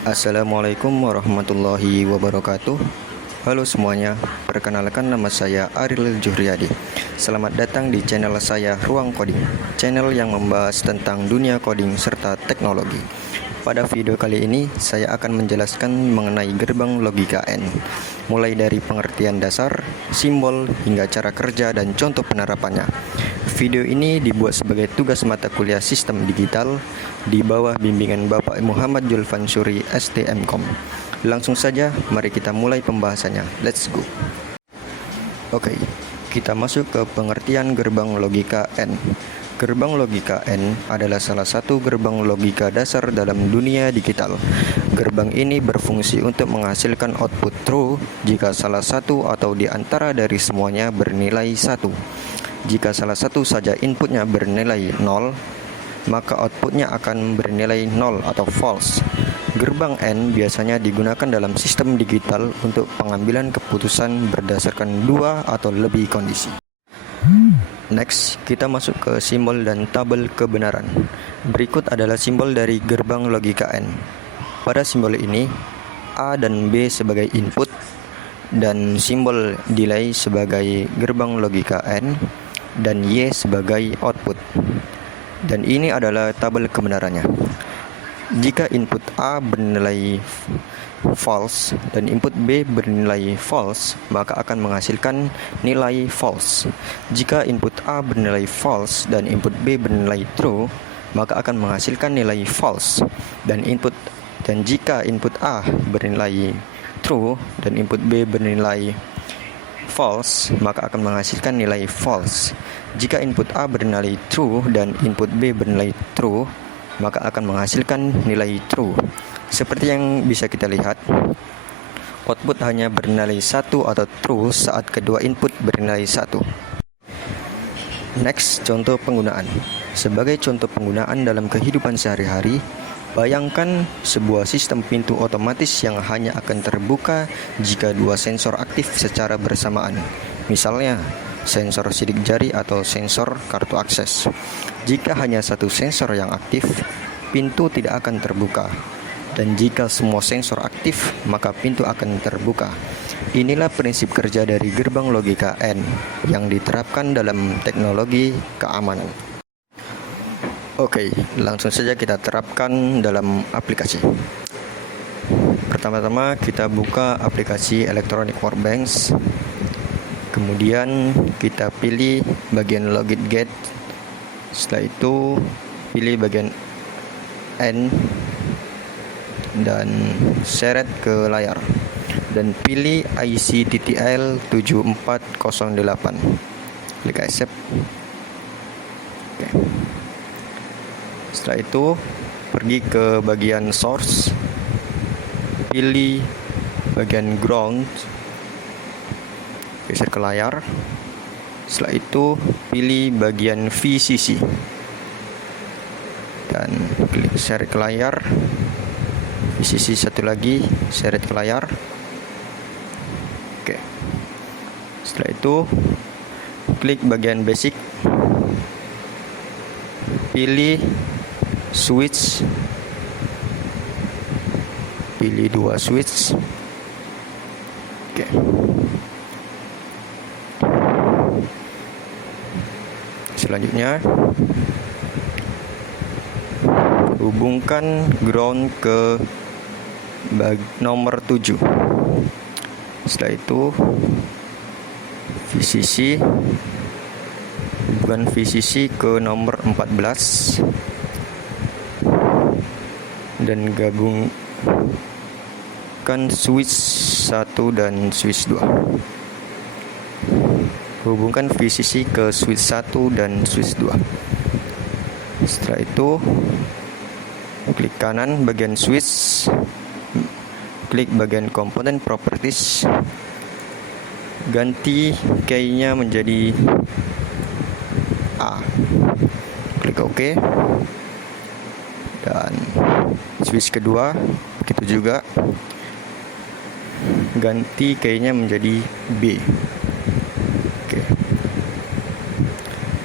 Assalamualaikum warahmatullahi wabarakatuh. Halo semuanya, perkenalkan nama saya Ariel Juhriadi. Selamat datang di channel saya Ruang Coding, channel yang membahas tentang dunia coding serta teknologi. Pada video kali ini, saya akan menjelaskan mengenai gerbang logika N, mulai dari pengertian dasar, simbol, hingga cara kerja dan contoh penerapannya. Video ini dibuat sebagai tugas mata kuliah Sistem Digital di bawah bimbingan Bapak Muhammad Julfansuri STMkom. Langsung saja, mari kita mulai pembahasannya. Let's go. Oke, kita masuk ke pengertian gerbang logika N. Gerbang logika N adalah salah satu gerbang logika dasar dalam dunia digital. Gerbang ini berfungsi untuk menghasilkan output true jika salah satu atau di antara dari semuanya bernilai 1. Jika salah satu saja inputnya bernilai 0, maka outputnya akan bernilai 0 atau false. Gerbang N biasanya digunakan dalam sistem digital untuk pengambilan keputusan berdasarkan 2 atau lebih kondisi. Next, kita masuk ke simbol dan tabel kebenaran. Berikut adalah simbol dari gerbang logika N. Pada simbol ini, A dan B sebagai input, dan simbol delay sebagai gerbang logika N, dan Y sebagai output. Dan ini adalah tabel kebenarannya. Jika input A bernilai false dan input B bernilai false, maka akan menghasilkan nilai false. Jika input A bernilai false dan input B bernilai true, maka akan menghasilkan nilai false. Dan jika input A bernilai true dan input B bernilai false, maka akan menghasilkan nilai false. Jika input A bernilai true dan input B bernilai true, maka akan menghasilkan nilai true. Seperti yang bisa kita lihat, output hanya bernilai 1 atau true saat kedua input bernilai 1. Next, contoh penggunaan. Sebagai contoh penggunaan dalam kehidupan sehari-hari, bayangkan sebuah sistem pintu otomatis yang hanya akan terbuka jika dua sensor aktif secara bersamaan. Misalnya, sensor sidik jari atau sensor kartu akses. Jika hanya satu sensor yang aktif, pintu tidak akan terbuka. Dan jika semua sensor aktif, maka pintu akan terbuka. Inilah prinsip kerja dari gerbang logika N yang diterapkan dalam teknologi keamanan. Oke, langsung saja kita terapkan dalam aplikasi. Pertama-tama kita buka aplikasi Electronic Workbench. Kemudian kita pilih bagian logit gate. Setelah itu pilih bagian N dan seret ke layar dan pilih IC TTL 7408. Klik accept. Oke. Setelah itu pergi ke bagian source, pilih bagian ground, geser ke layar. Setelah itu pilih bagian VCC dan klik seret ke layar. VCC satu lagi, seret ke layar. Oke. Setelah itu klik bagian basic, pilih switch, pilih dua switch. Oke. Selanjutnya hubungkan ground ke nomor 7. Setelah itu VCC, hubungkan VCC ke nomor 14 dan gabungkan switch 1 dan switch 2. Hubungkan VCC ke switch 1 dan switch 2. Setelah itu klik kanan bagian switch, klik bagian komponen properties, ganti key-nya menjadi A. Klik OK. Dan switch kedua begitu juga, ganti key-nya menjadi B. Oke.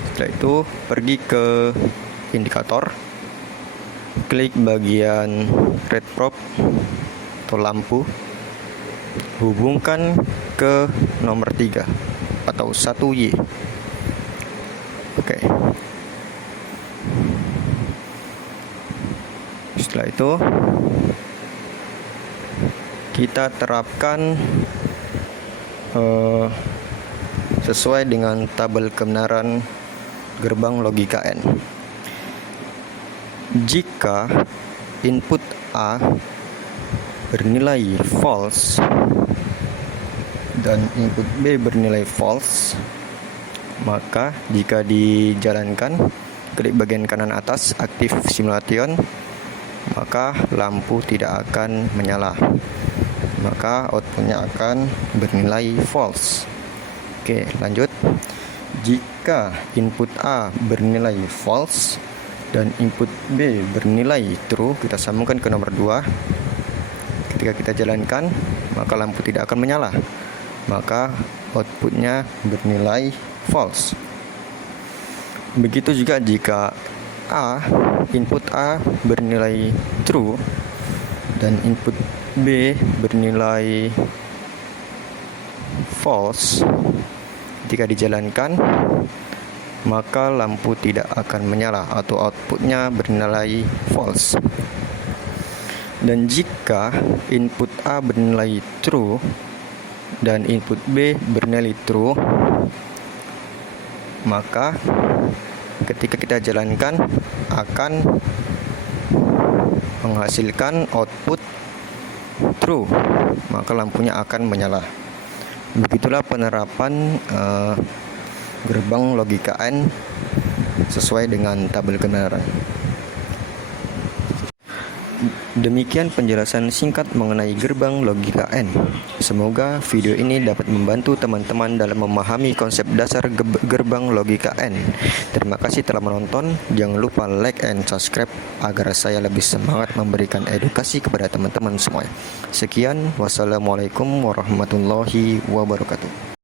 Setelah itu pergi ke indikator, klik bagian red probe atau lampu, hubungkan ke nomor 3 atau 1Y. Oke. Setelah itu kita terapkan sesuai dengan tabel kebenaran gerbang logika N. Jika input A bernilai false dan input B bernilai false, maka jika dijalankan, klik bagian kanan atas aktif simulation, maka lampu tidak akan menyala, maka outputnya akan bernilai false. Oke, lanjut. Jika input A bernilai false dan input B bernilai true, kita sambungkan ke nomor 2. Ketika kita jalankan, maka lampu tidak akan menyala, maka outputnya bernilai false. Begitu juga jika input A bernilai true dan input B bernilai false, ketika dijalankan, maka lampu tidak akan menyala atau outputnya bernilai false. Dan jika input A bernilai true dan input B bernilai true, maka ketika kita jalankan akan menghasilkan output true, maka lampunya akan menyala. Begitulah penerapan gerbang logika N sesuai dengan tabel kebenaran. Demikian penjelasan singkat mengenai gerbang logika N. Semoga video ini dapat membantu teman-teman dalam memahami konsep dasar gerbang logika N. Terima kasih telah menonton. Jangan lupa like and subscribe agar saya lebih semangat memberikan edukasi kepada teman-teman semua. Sekian, wassalamualaikum warahmatullahi wabarakatuh.